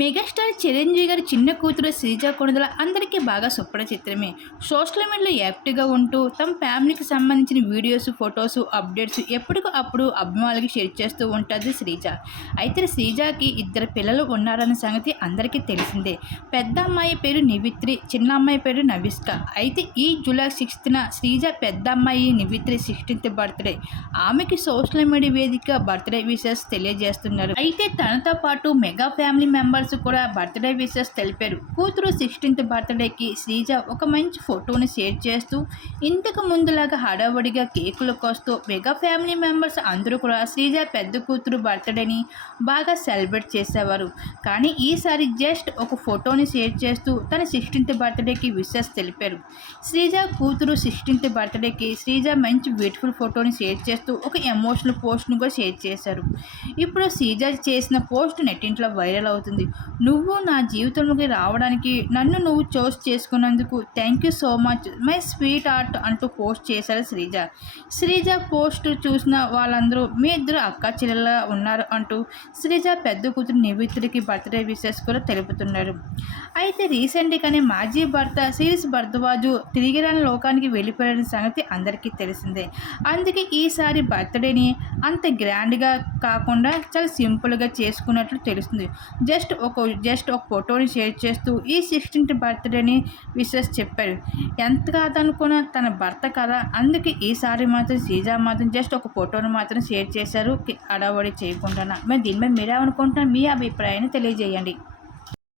Megastar Chiranjeevi గారి చిన్న కూతురు శ్రీజ కొణిదల అందరికీ బాగా సుప్రచిత్రమే సోషల్ మీడియాలో యాక్టివ్గా ఉంటూ తమ ఫ్యామిలీకి సంబంధించిన వీడియోస్ ఫొటోస్ అప్డేట్స్ ఎప్పటికో అప్పుడు అభిమానులకి షేర్ చేస్తూ ఉంటుంది శ్రీజ. అయితే శ్రీజకి ఇద్దరు పిల్లలు ఉన్నారన్న సంగతి అందరికీ తెలిసిందే. పెద్ద అమ్మాయి పేరు నివిత్రి చిన్న అమ్మాయి పేరు నవిష్క. అయితే ఈ జూలై సిక్స్త్న శ్రీజ పెద్ద అమ్మాయి నివిత్రి సిక్స్టీన్త్ బర్త్డే. ఆమెకి సోషల్ మీడియా వేదిక బర్త్డే విషెస్ తెలియజేస్తున్నారు. అయితే తనతో పాటు మెగా ఫ్యామిలీ మెంబర్స్ కూడా బర్త్డే విషెస్ తెలిపారు. కూతురు సిక్స్టీన్త్ బర్త్డేకి శ్రీజ ఒక మంచి ఫోటోని షేర్ చేస్తూ ఇంతకు ముందులాగా హడావుడిగా కేకులు కోస్తూ మెగా ఫ్యామిలీ మెంబర్స్ అందరూ కూడా శ్రీజ పెద్ద కూతురు బర్త్డేని బాగా సెలబ్రేట్ చేసేవారు. కానీ ఈసారి జస్ట్ ఒక ఫోటోని షేర్ చేస్తూ తన సిక్స్టీన్త్ బర్త్డేకి విషెస్ తెలిపారు. శ్రీజ కూతురు సిక్స్టీన్త్ బర్త్డేకి శ్రీజ మంచి బ్యూటిఫుల్ ఫోటోని షేర్ చేస్తూ ఒక ఎమోషనల్ పోస్ట్ను కూడా షేర్ చేశారు. ఇప్పుడు శ్రీజ చేసిన పోస్ట్ నెట్టింట్లో వైరల్ అవుతుంది. నువ్వు నా జీవితంలోకి రావడానికి నన్ను నువ్వు చోస్ చేసుకున్నందుకు thank you so much my sweet heart అంటూ పోస్ట్ చేశారు శ్రీజ. శ్రీజ పోస్ట్ చూసిన వాళ్ళందరూ మీ ఇద్దరు అక్క చెల్లెలా ఉన్నారు అంటూ శ్రీజ పెద్ద కూతురు నివిత్రికి బర్త్డే విషెస్ కూడా తెలుపుతున్నారు. అయితే రీసెంట్గానే మాజీ భర్త సిరీస్ భరద్వాజు తిరిగి రాని లోకానికి వెళ్ళిపోయిన సంగతి అందరికీ తెలిసిందే. అందుకే ఈసారి బర్త్డేని అంత గ్రాండ్గా కాకుండా చాలా సింపుల్గా చేసుకున్నట్లు తెలుస్తుంది. జస్ట్ ఒక జస్ట్ ఒక ఫోటోని షేర్ చేస్తూ ఈ సిక్స్టీన్త్ బర్త్డేని విషెస్ చెప్పారు. ఎంత కాదనుకున్నా తన భర్త కదా. అందుకే ఈసారి మాత్రం సీజా మాత్రం జస్ట్ ఒక ఫోటోని మాత్రం షేర్ చేశారు. అడవడి చేయకుండా మేము మరి దీనిపై మీరేమనుకుంటున్నారు? మీ అభిప్రాయాన్ని తెలియజేయండి.